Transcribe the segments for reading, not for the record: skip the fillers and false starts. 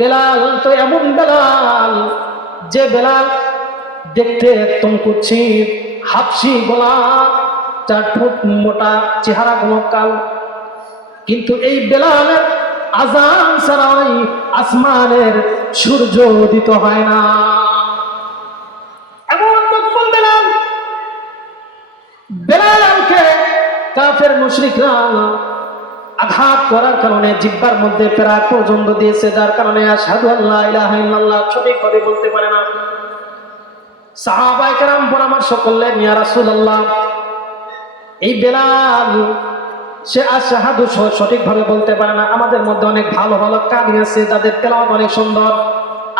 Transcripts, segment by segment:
বেলাল তো এমন বেলাল, যে বেলাল দেখতে একদম কুচ্ছি, হাফসি গলা, 4 ফুট মোটা, চেহারা কোনো কাল, কিন্তু এই বেলালের আজান ছাড়াই আসমানের সূর্য উদিত হয় না। এমন মকবুল বেলাল, বেলালকে কাফের মুশরিকরা আঘাত করার কারণে জিহ্বার মধ্যে প্রায় পর্যন্ত দিয়েছে, যার কারণে আশহাদু আল্লা ইলাহা ইল্লাল্লাহ সঠিকভাবে বলতে পারে না। সাহাবায়ে কেরাম পরামর্শ করলেন, ইয়া রাসূলুল্লাহ, এই বেলাল সে আশহাদু সঠিকভাবে বলতে পারে না, আমাদের মধ্যে অনেক ভালো ভালো কারি আছে, যাদের তেলাওয়াত অনেক সুন্দর,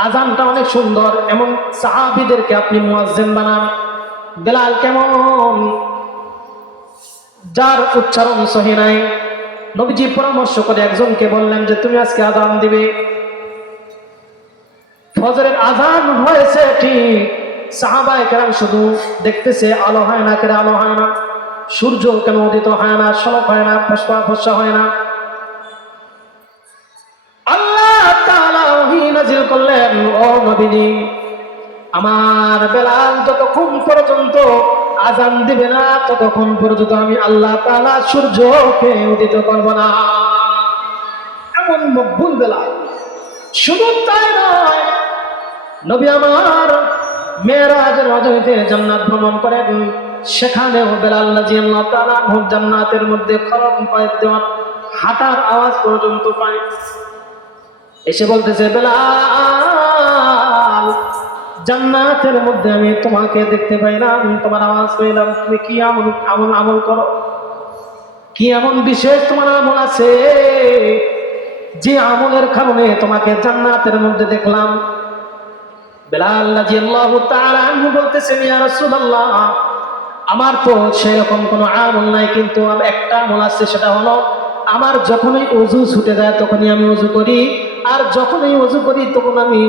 আজানটা অনেক সুন্দর, এমন সাহাবীদেরকে আপনি মুয়াজ্জিন বানান। বেলাল কেমন, যার উচ্চারণ সহি নাই। নবীজি পরামর্শ করে একজনকে বললেন যে তুমি আজকে আজান দিবে। ফজরের আজান হয়েছে ঠিক, সাহাবায়ে কেরাম শুধু দেখতেছে, আলো হয় না, কেন আলো হয় না, সূর্য কেন উদিত হয় না, শরৎ হয় না, ফসফা হয় না। আল্লাহ তাআলা ওহী নাযিল করলেন, ও নবীজি, আমার বেলাল যতক্ষণ পর্যন্ত আজান দিবে না ততক্ষণ পর্যন্ত আমি আল্লাহ তাআলা সূর্যকে উদিত করব না। এমন মকবুল বেলাল। শুধু তাই নয়, নবী আমার মেরাজের রজনীতে জান্নাত ভ্রমণ করেন, সেখানেও বেলাল রাদিয়াল্লাহু তাআলা আনহু জান্নাতের মধ্যে খরম পায়ের দেওয়া হাঁটার আওয়াজ পর্যন্ত পায়। এসে বলতেছে, বেলাল, জান্নাতের মধ্যে আমি তোমাকে দেখতে পাইলাম, তোমার আওয়াজ পাইলাম, তুমি কি আমল করো, কি এমন বিশেষ তোমার আমল আছে যে আমলের কারণে তোমাকে জান্নাতের মধ্যে দেখলাম? বেলাল রাদিয়াল্লাহু তাআলা আনহু বলতেছেন, ইয়া রাসূলুল্লাহ, আমার তো সেরকম কোনো আমল নাই, কিন্তু একটা আমল আছে, সেটা হলো আমার যখনই ওযু ছুটে যায় তখনই আমি ওযু করি, আর যখনই ওযু করি তখন আমি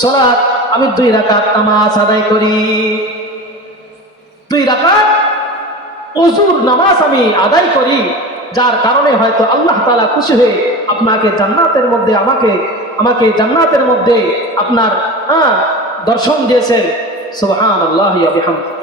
সালাত, আমি 2 রাকাত নামাজ আদায় করি। 2 রাকাত ওযুর নামাজ আমি আদায় করি, যার কারণে হয়তো আল্লাহ তাআলা খুশি হয়ে আপনাকে জান্নাতের মধ্যে আমাকে জান্নাতের মধ্যে আপনার দর্শন দিয়েছেন। সুবহানাল্লাহি ওয়া বিহামদিহি।